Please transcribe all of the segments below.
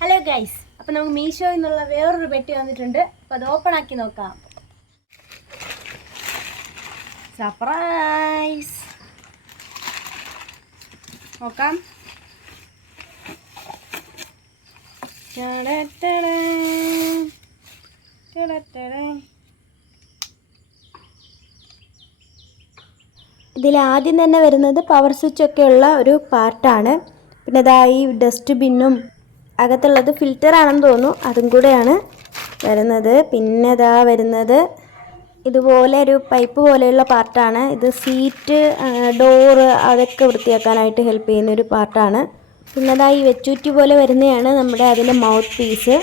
Hello guys അപ്പം നമുക്ക് മീഷോ എന്നുള്ള വേറൊരു പെട്ടി വന്നിട്ടുണ്ട്. അപ്പോൾ അത് ഓപ്പൺ ആക്കി നോക്കാം. സർപ്രൈസ് നോക്കാം. ഇതിൽ ആദ്യം തന്നെ വരുന്നത് പവർ സ്വിച്ച് ഒക്കെ ഉള്ള ഒരു പാർട്ടാണ് പിന്നെ ഇതാ ഈ ഡസ്റ്റ് ബിന്നും അകത്തുള്ളത് ഫിൽറ്റർ ആണെന്ന് തോന്നുന്നു. അതും കൂടെയാണ് വരുന്നത്. പിന്നെ ഇതാ വരുന്നത് ഇതുപോലെ ഒരു പൈപ്പ് പോലെയുള്ള പാർട്ടാണ് ഇത് സീറ്റ് ഡോറ് അതൊക്കെ വൃത്തിയാക്കാനായിട്ട് ഹെൽപ്പ് ചെയ്യുന്ന ഒരു പാർട്ടാണ് പിന്നെ അതാ ഈ വെച്ചൂറ്റി പോലെ വരുന്നതാണ് നമ്മുടെ അതിന്റെ മൗത്ത് പീസ്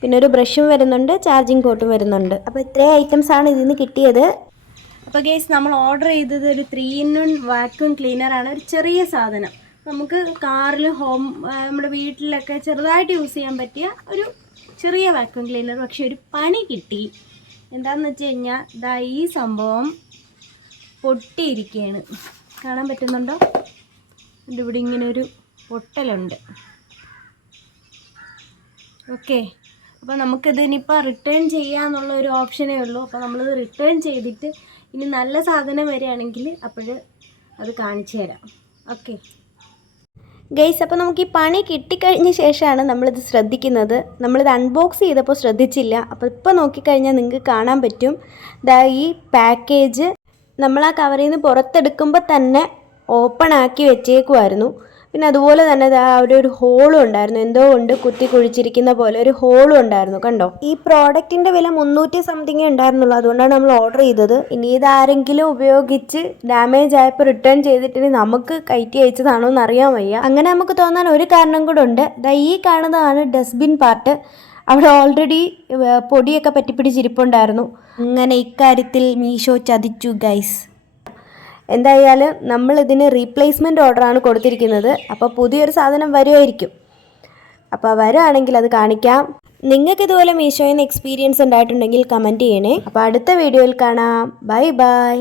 പിന്നെ ഒരു ബ്രഷും വരുന്നുണ്ട് ചാർജിങ് കോട്ടും വരുന്നുണ്ട്. അപ്പോൾ ഇത്രയും ഐറ്റംസ് ആണ് ഇതിൽ നിന്ന് കിട്ടിയത്. അപ്പോൾ ഗേസ് നമ്മൾ ഓർഡർ ചെയ്തത് ഒരു ത്രീ ഇൻ വൺ വാക്യൂം ക്ലീനറാണ് ഒരു ചെറിയ സാധനം. നമുക്ക് കാറിൽ ഹോം നമ്മുടെ വീട്ടിലൊക്കെ ചെറുതായിട്ട് യൂസ് ചെയ്യാൻ പറ്റിയ ഒരു ചെറിയ വാക്യൂം ക്ലീനർ പക്ഷെ ഒരു പണി കിട്ടി. എന്താണെന്ന് വെച്ച് കഴിഞ്ഞാൽ ഇതാ ഈ സംഭവം പൊട്ടിയിരിക്കുകയാണ് കാണാൻ പറ്റുന്നുണ്ടോ? ഇവിടെ ഇങ്ങനെ ഒരു പൊട്ടലുണ്ട്. ഓക്കെ അപ്പോൾ നമുക്കിത് ഇനിയിപ്പോൾ റിട്ടേൺ ചെയ്യാന്നുള്ള ഒരു ഓപ്ഷനേ ഉള്ളൂ. അപ്പോൾ നമ്മളിത് റിട്ടേൺ ചെയ്തിട്ട് ഇനി നല്ല സാധനം വരികയാണെങ്കിൽ അപ്പോൾ അത് കാണിച്ചു തരാം. ഓക്കെ ഗൈസ് അപ്പോൾ നമുക്ക് ഈ പണി കിട്ടിക്കഴിഞ്ഞ ശേഷമാണ് നമ്മളിത് ശ്രദ്ധിക്കുന്നത്. നമ്മളിത് അൺബോക്സ് ചെയ്തപ്പോൾ ശ്രദ്ധിച്ചില്ല. അപ്പോൾ ഇപ്പോൾ നോക്കിക്കഴിഞ്ഞാൽ നിങ്ങൾക്ക് കാണാൻ പറ്റും. ദാ ഈ പാക്കേജ് നമ്മൾ ആ കവറിൽ നിന്ന് പുറത്തെടുക്കുമ്പോൾ തന്നെ ഓപ്പൺ ആക്കി വെച്ചേക്കുമായിരുന്നു പിന്നെ അതുപോലെ തന്നെ അവിടെ ഒരു ഹോളും ഉണ്ടായിരുന്നു. എന്തോ കൊണ്ട് കുത്തി കുഴിച്ചിരിക്കുന്ന പോലെ ഒരു ഹോളും ഉണ്ടായിരുന്നു. കണ്ടോ? ഈ പ്രോഡക്റ്റിന്റെ വില മുന്നൂറ്റി സംതിങ് ഉണ്ടായിരുന്നുള്ളൂ. അതുകൊണ്ടാണ് നമ്മൾ ഓർഡർ ചെയ്തത്. ഇനി ഇതാരെങ്കിലും ഉപയോഗിച്ച് ഡാമേജ് ആയപ്പോൾ റിട്ടേൺ ചെയ്തിട്ട് നമുക്ക് കയറ്റി അയച്ചതാണോ എന്ന് അറിയാൻ വയ്യ. അങ്ങനെ നമുക്ക് തോന്നാൻ ഒരു കാരണം കൂടെ ഉണ്ട്. ഈ കാണുന്നതാണ് ഡസ്റ്റ്ബിൻ പാർട്ട് അവിടെ ഓൾറെഡി പൊടിയൊക്കെ പറ്റിപ്പിടിച്ചിരിപ്പുണ്ടായിരുന്നു അങ്ങനെ ഇക്കാര്യത്തിൽ മീഷോ ചതിച്ചു ഗൈസ് എന്തായാലും നമ്മളിതിന് റീപ്ലേസ്മെന്റ് ഓർഡറാണ് കൊടുത്തിരിക്കുന്നത്. അപ്പോൾ പുതിയൊരു സാധനം വരുമായിരിക്കും അപ്പോൾ വരുവാണെങ്കിൽ അത് കാണിക്കാം. നിങ്ങൾക്ക് ഇതുപോലെ മീഷോയിൽ നിന്ന് എക്സ്പീരിയൻസ് ഉണ്ടായിട്ടുണ്ടെങ്കിൽ കമന്റ് ചെയ്യണേ. അപ്പോൾ അടുത്ത വീഡിയോയിൽ കാണാം. Bye bye